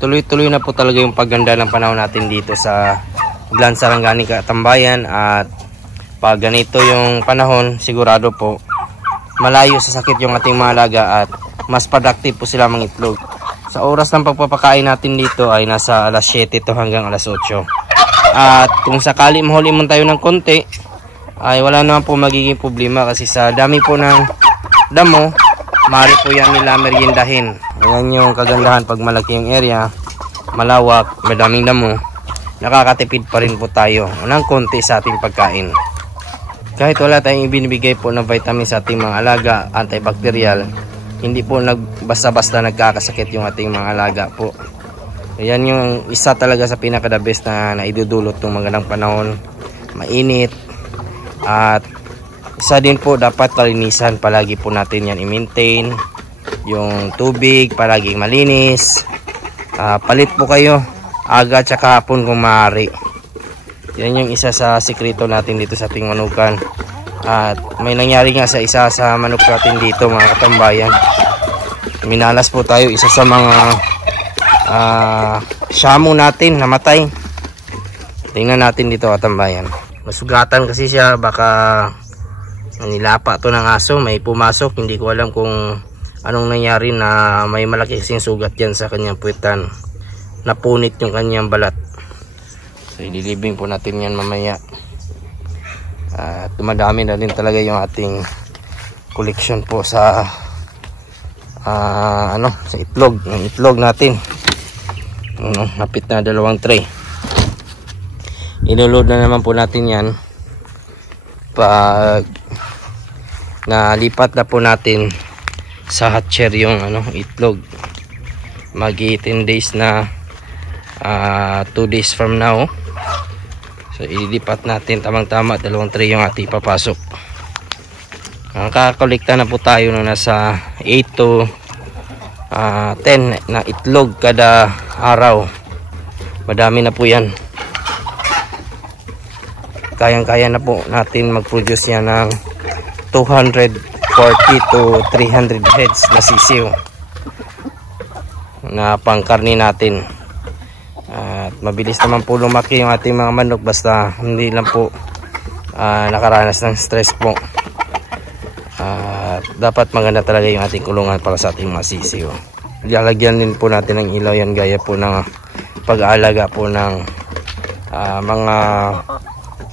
tuloy-tuloy na po talaga yung pagganda ng panahon natin dito sa Glan Sarangani Katambayan. At pag ganito yung panahon, sigurado po malayo sa sakit yung ating mga alaga at mas productive po sila mangitlog. Sa oras ng pagpapakain natin dito ay nasa alas 7 to hanggang alas 8. At kung sakali mahuli man tayo ng konti, ay wala naman po magiging problema kasi sa dami po ng damo, maaari po yan nila meriendahin. Ayan yung kagandahan pag malaki yung area, malawak, madaming damo, nakakatipid pa rin po tayo ng konti sa ating pagkain. Kahit wala tayong ibinibigay po ng vitamin sa ating mga alaga, antibacterial, hindi po basta-basta nagkakasakit yung ating mga alaga po. Ayan yung isa talaga sa pinaka-the best na naidudulot ng magandang panahon, mainit. At isa din po, dapat kalinisan palagi po natin yan i-maintain. Yung tubig palaging malinis. Palit po kayo aga tsaka hapon kung maaari. Yan yung isa sa sikreto natin dito sa ating manukan. At may nangyari nga sa isa sa manok natin dito, mga katambayan. Minalas po tayo, isa sa mga shamu natin namatay. Tingnan natin dito, katambayan. Masugatan kasi siya, baka nilapa to ng aso, may pumasok. Hindi ko alam kung anong nangyari na may malaki kasing sugat dyan sa kanyang puwetan. Napunit yung kanyang balat. So ililibing po natin yan mamaya. At dumadami na din talaga yung ating collection po sa sa itlog. Yung itlog natin, napit na 2 tray. Iloload na naman po natin yan pag nalipat na po natin sa hatcher yung itlog. Mag 10 days na 2 days from now. So ilipat natin tamang-tama 2 tray yung ating papasok. Kakakolekta na po tayo na nasa 8 to 10 na itlog kada araw. Madami na po yan. Kayang-kaya na po natin mag-produce yan ng 240 to 300 heads na sisiw na pangkarni natin. At mabilis naman po lumaki yung ating mga manok, basta hindi lang po nakaranas ng stress po. Dapat maganda talaga yung ating kulungan para sa ating mga sisiw. Lalagyan din po natin ng ilaw yan, gaya po ng pag-aalaga po ng mga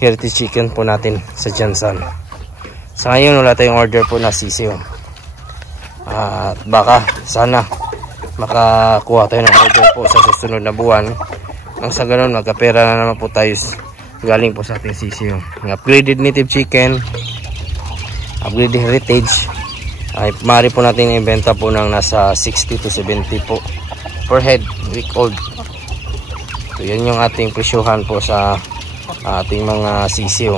healthy chicken po natin sa Jansan. Sa ngayon wala tayong order po na sisiw. At baka sana makakuha tayo ng order po sa susunod na buwan. Nang sa ganun magkapera na naman po tayo galing po sa ating sisiw. Upgraded native chicken, upgraded heritage, ay maaari po natin ibenta po ng nasa 60 to 70 po per head, week old. So yan yung ating presyuhan po sa ating mga sisiw.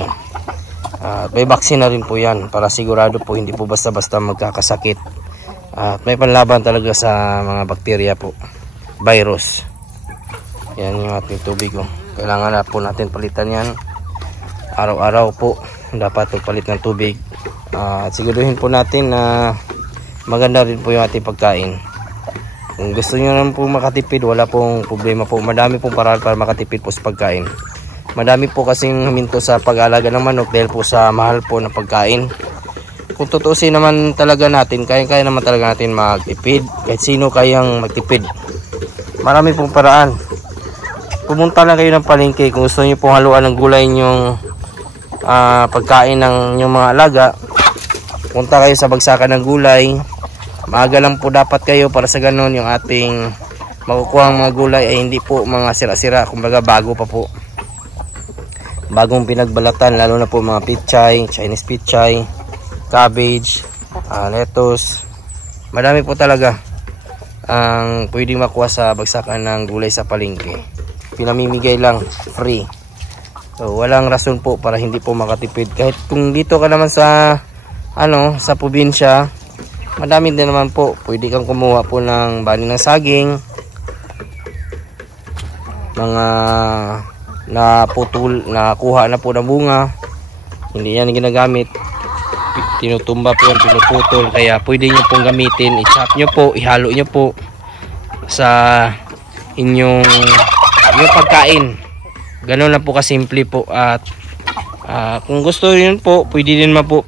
May vaccine na rin po yan para sigurado po hindi po basta-basta magkakasakit. At may panlaban talaga sa mga bakterya po, virus. Yan yung ating tubig. Kailangan na po natin palitan yan. Araw-araw po dapat palit ng tubig. At siguraduhin po natin na maganda rin po yung ating pagkain. Kung gusto nyo naman po makatipid, wala pong problema po. Madami pong paraan para makatipid po sa pagkain. Madami po kasing huminto sa pag-aalaga ng manok dahil po sa mahal po na pagkain. Kung tutusin naman talaga natin, kaya naman talaga natin magtipid. Kahit sino kayang magtipid. Marami pong paraan. Pumunta lang kayo ng palengke kung gusto niyo pong haluan ng gulay yung pagkain ng inyong mga alaga. Punta kayo sa bagsakan ng gulay. Maaga lang po dapat kayo para sa ganun yung ating makukuha mga gulay ay hindi po mga sira-sira, kumbaga bago pa po. Bagong pinagbalatan, lalo na po mga pichay, Chinese pichay, cabbage, lettuce. Madami po talaga ang pwedeng makuha sa bagsakan ng gulay sa palengke. Pinamimigay lang, free. So walang rason po para hindi po makatipid. Kahit kung dito ka naman sa sa probinsya, madami din naman po. Pwede kang kumuha po ng bani ng saging, mga nakuha na po ng bunga, hindi yan ginagamit, tinutumba po yan, pinuputol, kaya pwede nyo pong gamitin, i-chop nyo po, ihalo nyo po sa inyong pagkain. Ganun lang po kasimple po. At kung gusto yun po, pwede din po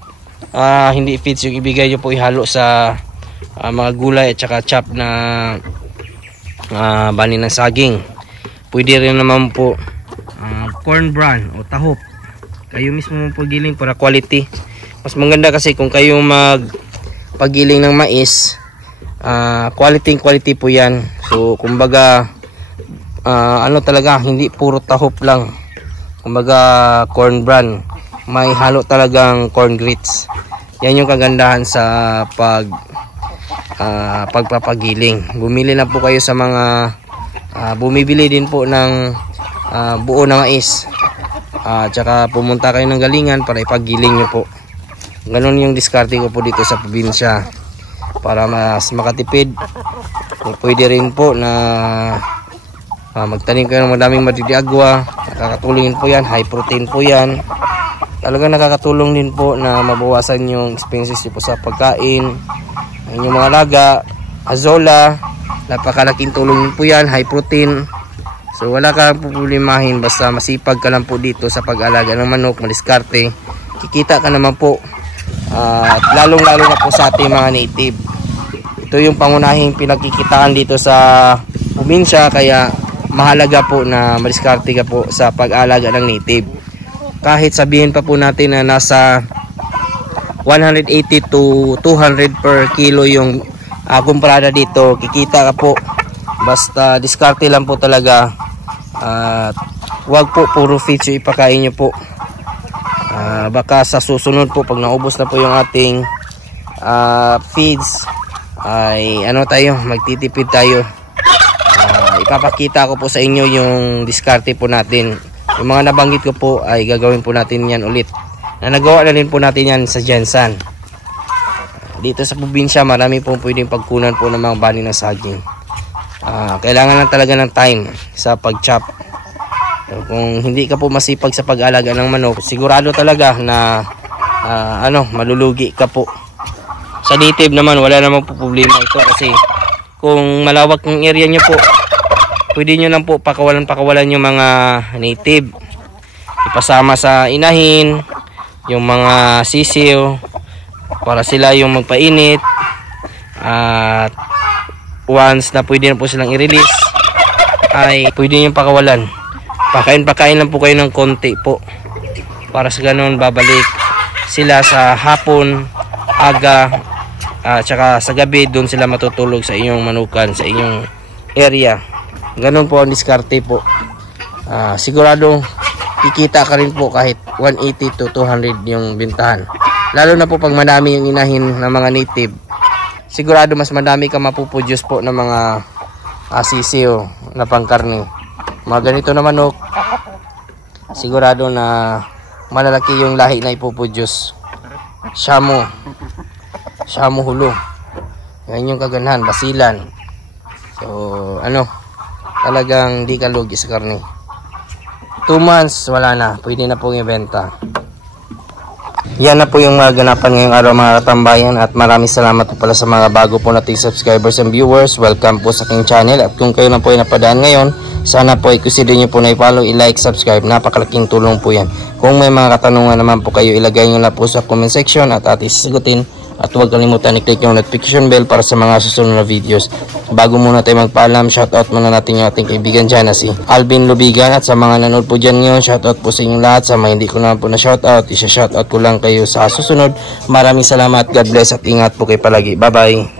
hindi feeds yung ibigay nyo po, ihalo sa mga gulay at saka chop na bani ng saging. Pwede rin naman po corn bran o tahop. Kayo mismo pagiling para quality. Mas maganda kasi kung kayo magpagiling ng mais, quality po yan. So kumbaga ano talaga, hindi puro tahop lang. Kumbaga corn bran, may halo talagang corn grits. Yan yung kagandahan sa pagpapagiling. Bumili na po kayo sa mga bumibili din po ng buo na mais. Tsaka pumunta kayo ng galingan para ipagiling nyo po. Ganon yung diskarte ko po dito sa probinsya para mas makatipid. Pwede rin po na magtanim kayo ng madaming madidiagwa. Nakakatulong po yan, high protein po yan. Talagang nakakatulong din po na mabawasan yung expenses po sa pagkain. Yung mga laga, azola, napakalaking tulong po yan, high protein. So wala ka problemahin, basta masipag ka lang po dito sa pag-alaga ng manok, madiskarte, kikita ka naman po. At lalong lalo na po sa ating mga native. Ito yung pangunahing pinagkikitaan dito sa probinsya, kaya mahalaga po na madiskarte ka po sa pag-alaga ng native. Kahit sabihin pa po natin na nasa 180 to 200 per kilo yung kumprada dito, kikita ka po. Basta diskarte lang po talaga. Wag po puro feeds yung ipakain nyo po. Baka sa susunod po pag naubos na po yung ating feeds ay magtitipid tayo. Ipapakita ko po sa inyo yung diskarte po natin. Yung mga nabanggit ko po ay gagawin po natin yan ulit, na nagawa na rin po natin yan sa Jensan. Dito sa probinsya marami po pwedeng pagkunan po ng mga bani ng saging. Kailangan lang talaga ng time sa pag-chop. Kung hindi ka po masipag sa pag-alaga ng manok, sigurado talaga na malulugi ka po. Sa native naman wala namang po problema ito, kasi kung malawak yung area nyo po, pwede nyo lang po pakawalan yung mga native. Ipasama sa inahin yung mga sisiw para sila yung magpainit. At once na pwede na po silang i-release, ay pwede nyo pakawalan. Pakain lang po kayo ng konti po, para sa ganun babalik sila sa hapon, aga, tsaka sa gabi doon sila matutulog sa inyong manukan, sa inyong area. Ganun po ang diskarte po. Sigurado kikita ka rin po kahit 180 to 200 yung bintahan. Lalo na po pag madami yung inahin ng mga native, sigurado mas madami ka mapuproduce po ng mga sisiyo na pangkarne. Mga ganito na manok, sigurado na malalaki yung lahi na ipoproduce. Shamu hulo, yan yung kaganahan. Basilan. So talagang di ka lugi sa karne. 2 months wala na, pwede na pong ibenta. Yan na po yung mga ganapan ngayong araw mga katambayan, at maraming salamat po pala sa mga bago po nating subscribers and viewers. Welcome po sa aking channel, at kung kayo na po ay napadaan ngayon, sana po ay consider nyo po na i-follow, i-like, subscribe. Napakalaking tulong po yan. Kung may mga katanungan naman po kayo, ilagay nyo na po sa comment section at ating sasagutin. At huwag kalimutan i-click yung notification bell para sa mga susunod na videos. Bago muna tayo magpaalam, shoutout muna natin yung ating kaibigan dyan na si Alvin Lubigan. At sa mga nanood po dyan ngayon, shoutout po sa inyong lahat. Sa mga hindi ko naman po na shoutout, isa-shoutout ko lang kayo sa susunod. Maraming salamat, God bless, at ingat po kayo palagi. Bye bye.